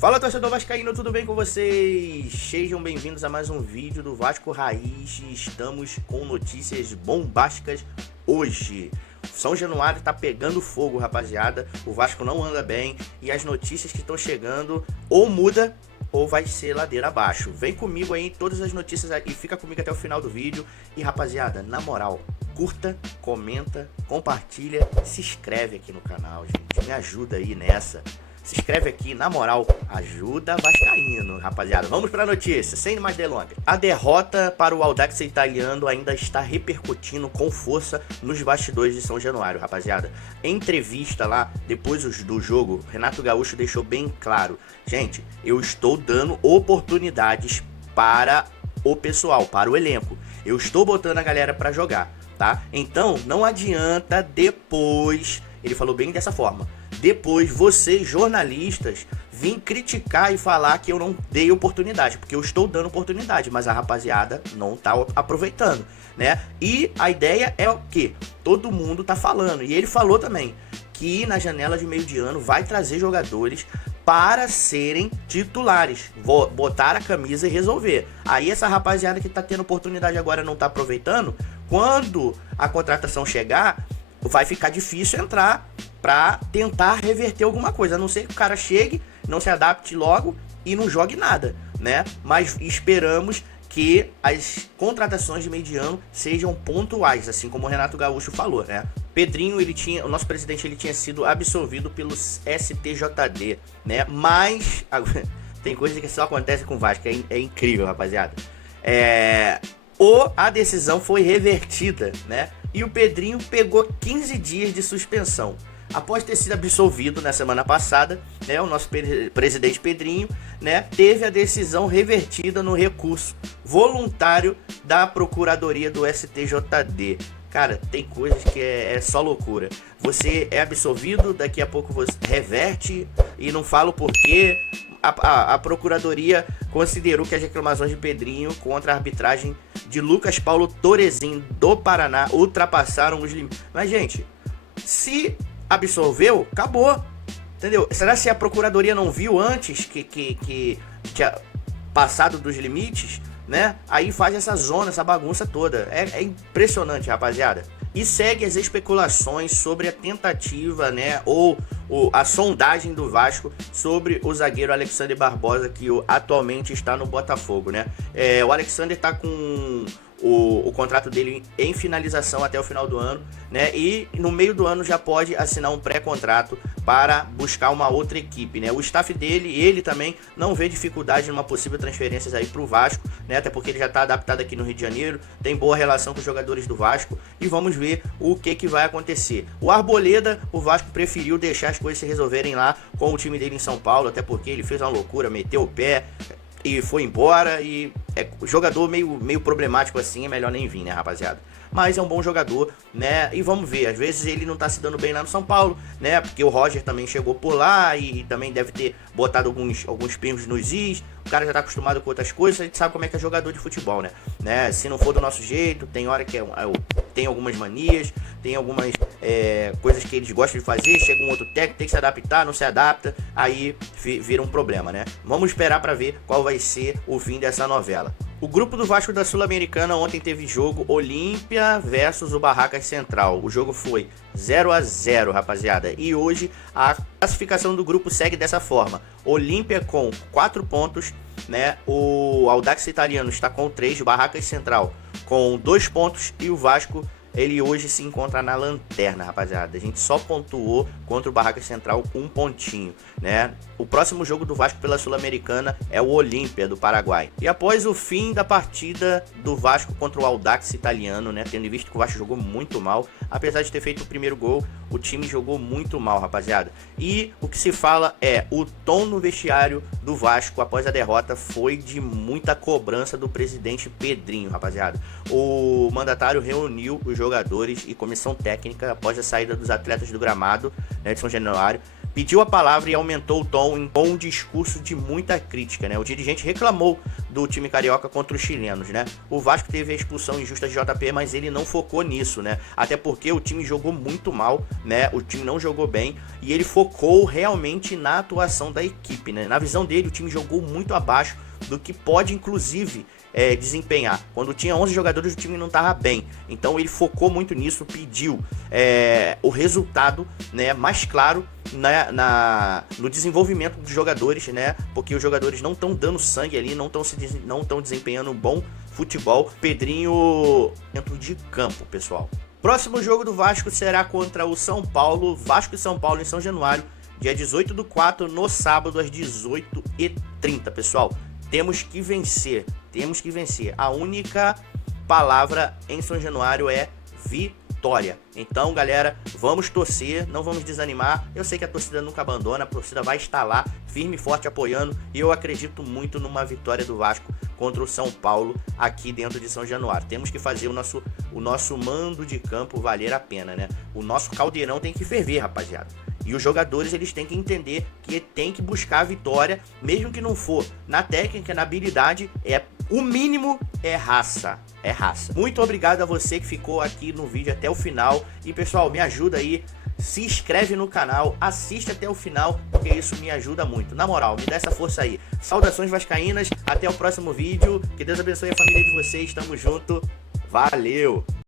Fala, torcedor vascaíno, tudo bem com vocês? Sejam bem-vindos a mais um vídeo do Vasco Raiz. Estamos com notícias bombásticas hoje. São Januário tá pegando fogo, rapaziada. O Vasco não anda bem e as notícias que estão chegando ou muda ou vai ser ladeira abaixo. Vem comigo aí, todas as notícias e fica comigo até o final do vídeo. E rapaziada, na moral, curta, comenta, compartilha, se inscreve aqui no canal, gente. Me ajuda aí nessa. Se inscreve aqui, na moral, ajuda vascaíno, rapaziada. Vamos para a notícia, sem mais delongas. A derrota para o Audax Italiano ainda está repercutindo com força nos bastidores de São Januário, rapaziada. Em entrevista lá, depois do jogo, Renato Gaúcho deixou bem claro: gente, eu estou dando oportunidades para o pessoal, para o elenco. Eu estou botando a galera para jogar, tá? Então, não adianta depois, ele falou bem dessa forma, depois vocês, jornalistas, vêm criticar e falar que eu não dei oportunidade, porque eu estou dando oportunidade, mas a rapaziada não tá aproveitando, né? E a ideia é o quê? Todo mundo tá falando, e ele falou também que na janela de meio de ano vai trazer jogadores para serem titulares, botar a camisa e resolver. Aí essa rapaziada que tá tendo oportunidade agora não tá aproveitando, quando a contratação chegar, vai ficar difícil entrar para tentar reverter alguma coisa, a não ser que o cara chegue, não se adapte logo e não jogue nada, né? Mas esperamos que as contratações de meio de ano sejam pontuais, assim como o Renato Gaúcho falou, né? Pedrinho, o nosso presidente, ele tinha sido absolvido pelo STJD, né? Mas tem coisa que só acontece com o Vasco, é incrível, rapaziada. A decisão foi revertida, né? E o Pedrinho pegou 15 dias de suspensão. Após ter sido absolvido na semana passada, né, o nosso presidente Pedrinho, né, teve a decisão revertida no recurso voluntário da Procuradoria do STJD. Cara, tem coisas que é só loucura. Você é absolvido, daqui a pouco você reverte e não fala o porquê. A Procuradoria considerou que as reclamações de Pedrinho contra a arbitragem de Lucas Paulo Torezin do Paraná ultrapassaram os limites. Mas, gente, se absolveu, acabou, entendeu? Será que a Procuradoria não viu antes que tinha passado dos limites, né? Aí faz essa zona, essa bagunça toda. É impressionante, rapaziada. E segue as especulações sobre a tentativa, né, ou a sondagem do Vasco sobre o zagueiro Alexander Barbosa, que atualmente está no Botafogo, né? O Alexander está com o contrato dele em finalização até o final do ano, né? E no meio do ano já pode assinar um pré-contrato para buscar uma outra equipe, né? O staff dele, ele também não vê dificuldade numa possível transferência aí para o Vasco, né? Até porque ele já está adaptado aqui no Rio de Janeiro, tem boa relação com os jogadores do Vasco e vamos ver o que vai acontecer. O Arboleda, o Vasco preferiu deixar as coisas se resolverem lá com o time dele em São Paulo, até porque ele fez uma loucura, meteu o pé e foi embora, e jogador meio problemático assim, é melhor nem vir, né, rapaziada? Mas é um bom jogador, né? E vamos ver, às vezes ele não tá se dando bem lá no São Paulo, né? Porque o Roger também chegou por lá e também deve ter botado alguns pingos nos is. O cara já tá acostumado com outras coisas, a gente sabe como é que é jogador de futebol, né? Se não for do nosso jeito, tem hora que tem algumas manias, tem algumas coisas que eles gostam de fazer, chega um outro técnico, tem que se adaptar, não se adapta, aí vira um problema, né? Vamos esperar para ver qual vai ser o fim dessa novela. O grupo do Vasco da Sul-Americana ontem teve jogo Olímpia versus o Barracas Central. O jogo foi 0-0, rapaziada. E hoje a classificação do grupo segue dessa forma: Olímpia com 4 pontos, né? O Audax Italiano está com 3, o Barracas Central com 2 pontos e o Vasco, ele hoje se encontra na lanterna, rapaziada. A gente só pontuou contra o Barracas Central com 1 pontinho, né? O próximo jogo do Vasco pela Sul-Americana é o Olímpia do Paraguai. E após o fim da partida do Vasco contra o Audax Italiano, né, tendo visto que o Vasco jogou muito mal, apesar de ter feito o primeiro gol, o time jogou muito mal, rapaziada. E o que se fala é o tom no vestiário do Vasco após a derrota foi de muita cobrança do presidente Pedrinho, rapaziada. O mandatário reuniu os jogadores e comissão técnica após a saída dos atletas do gramado, né, de São Januário, pediu a palavra e aumentou o tom em um discurso de muita crítica, né? O dirigente reclamou do time carioca contra os chilenos, né? O Vasco teve a expulsão injusta de JP, mas ele não focou nisso, né? Até porque o time jogou muito mal, né? O time não jogou bem e ele focou realmente na atuação da equipe, né? Na visão dele, o time jogou muito abaixo do que pode, inclusive, desempenhar. Quando tinha 11 jogadores, o time não estava bem. Então ele focou muito nisso, pediu o resultado, né, mais claro no desenvolvimento dos jogadores, né? Porque os jogadores não estão dando sangue ali, não estão desempenhando um bom futebol. Pedrinho dentro de campo, pessoal. Próximo jogo do Vasco será contra o São Paulo. Vasco e São Paulo em São Januário, dia 18/4, no sábado às 18h30, pessoal. Temos que vencer. A única palavra em São Januário é vitória. Então, galera, vamos torcer, não vamos desanimar. Eu sei que a torcida nunca abandona, a torcida vai estar lá, firme e forte, apoiando. E eu acredito muito numa vitória do Vasco contra o São Paulo aqui dentro de São Januário. Temos que fazer o nosso mando de campo valer a pena, né? O nosso caldeirão tem que ferver, rapaziada. E os jogadores, eles têm que entender que tem que buscar a vitória, mesmo que não for na técnica, na habilidade, o mínimo é raça. É raça. Muito obrigado a você que ficou aqui no vídeo até o final. E pessoal, me ajuda aí, se inscreve no canal, assiste até o final, porque isso me ajuda muito. Na moral, me dá essa força aí. Saudações vascaínas, até o próximo vídeo. Que Deus abençoe a família de vocês, tamo junto. Valeu!